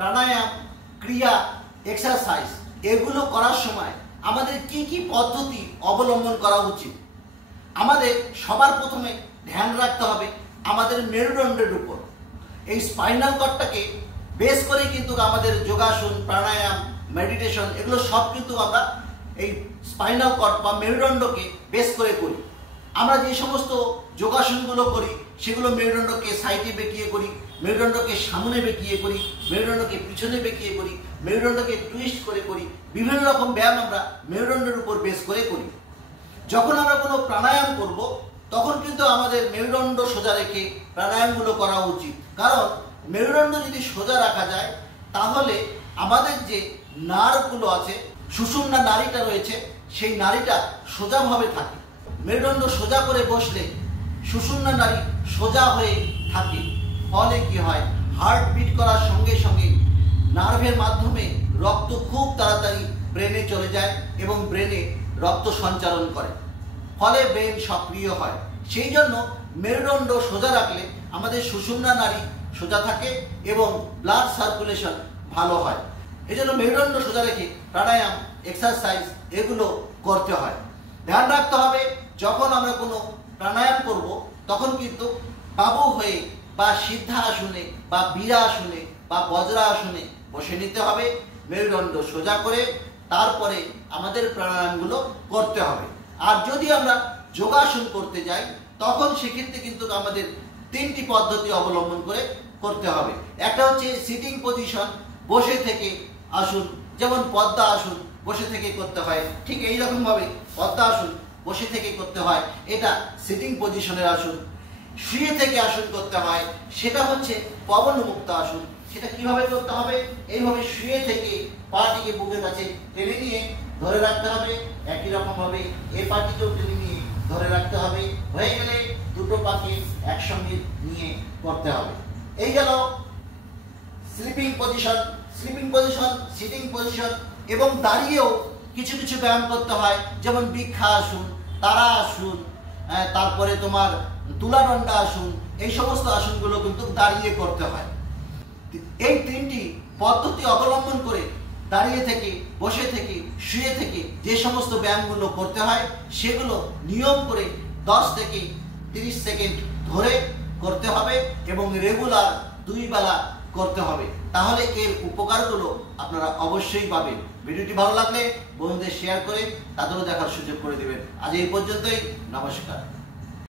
প্রাণায়াম, ক্রিয়া, এক্সারসাইজ এগুলো করার সময় আমাদের কি কি পদ্ধতি অবলম্বন করা উচিত। আমাদের সবার প্রথমে ধ্যান রাখতে হবে আমাদের মেরুদণ্ডের উপর। এই স্পাইনাল কর্ডটাকে বেস করে কিন্তু আমাদের যোগাসন, প্রাণায়াম, মেডিটেশন এগুলো সব কিন্তু আমরা এই স্পাইনাল কর্ড বা মেরুদণ্ডকে বেস করে করি। আমরা যে সমস্ত যোগাসনগুলো করি সেগুলো মেরুদণ্ডকে সাইডে বেঁকিয়ে করি, মেরুদণ্ডকে সামনে বেঁকিয়ে করি, মেরুদণ্ডকে পিছনে বেঁকিয়ে করি, মেরুদণ্ডকে টুইস্ট করে করি। বিভিন্ন রকম ব্যায়াম আমরা মেরুদণ্ডের উপর বেস করে করি। যখন আমরা কোনো প্রাণায়াম করব তখন কিন্তু আমাদের মেরুদণ্ড সোজা রেখে প্রাণায়ামগুলো করা উচিত। কারণ মেরুদণ্ড যদি সোজা রাখা যায় তাহলে আমাদের যে নার্ভগুলো আছে, সুষুম্না নাড়িটা রয়েছে, সেই নাড়িটা সোজাভাবে থাকে। মেরুদণ্ড সোজা করে বসলে সুষুম্না নাড়ি সোজা হয়ে থাকে। ফলে কি হয়, হার্ট বিট করার সঙ্গে সঙ্গে নার্ভের মাধ্যমে রক্ত খুব তাড়াতাড়ি ব্রেনে চলে যায় এবং ব্রেনে রক্ত সঞ্চালন করে, ফলে ব্রেন সক্রিয় হয়। সেই জন্য মেরুদণ্ড সোজা রাখলে আমাদের সুষুম্না নাড়ি সোজা থাকে এবং ব্লাড সার্কুলেশন ভালো হয়। এই জন্য মেরুদণ্ড সোজা রেখে প্রাণায়াম, এক্সারসাইজ এগুলো করতে হয়। ধ্যান রাখতে হবে যখন আমরা কোনো প্রাণায়াম করব তখন কিন্তু বাবু হয়ে বা সিদ্ধা আসনে বা বীরা আসনে বা বজ্রা আসনে বসে নিতে হবে। মেরুদণ্ড সোজা করে তারপরে আমাদের প্রাণায়ামগুলো করতে হবে। আর যদি আমরা যোগাসন করতে যাই তখন সেক্ষেত্রে কিন্তু আমাদের তিনটি পদ্ধতি অবলম্বন করে করতে হবে। একটা হচ্ছে সিটিং পজিশন, বসে থেকে আসুন, যেমন পদ্মা আসন বসে থেকে করতে হয়, ঠিক এই রকম ভাবে পদ্মা আসন বসে থেকে করতে হয়, এটা সিটিং পজিশনের আসন। শুয়ে থেকে আসন করতে হয়, সেটা হচ্ছে পবনমুক্ত আসন। সেটা কিভাবে করতে হবে, এইভাবে শুয়ে থেকে পাটিকে বুকের কাছে টেনে নিয়ে ধরে রাখতে হবে। একই রকম ভাবে এই পাটিকেও টেনে নিয়ে ধরে রাখতে হবে। হয়ে গেলে দুটো পাকে একসঙ্গে নিয়ে করতে হবে। এই গেল স্লিপিং পজিশন, সিটিং পজিশন। এবং দাঁড়িয়েও কিছু কিছু ব্যায়াম করতে হয়, যেমন বৃক্ষা আসন, তারা আসন, তারপরে তোমার তুলাদণ্ডা আসন। এই সমস্ত আসনগুলো কিন্তু দাঁড়িয়ে করতে হয়। এই তিনটি পদ্ধতি অবলম্বন করে দাঁড়িয়ে থেকে, বসে থেকে, শুয়ে থেকে যে সমস্ত ব্যায়ামগুলো করতে হয় সেগুলো নিয়ম করে 10 থেকে 30 সেকেন্ড ধরে করতে হবে এবং রেগুলার 2 বেলা করতে হবে। তাহলে এর উপকারগুলো আপনারা অবশ্যই পাবেন। ভিডিওটি ভালো লাগলে বন্ধুদের শেয়ার করে তাদেরও দেখার সুযোগ করে দেবেন। আজ এই পর্যন্তই, নমস্কার।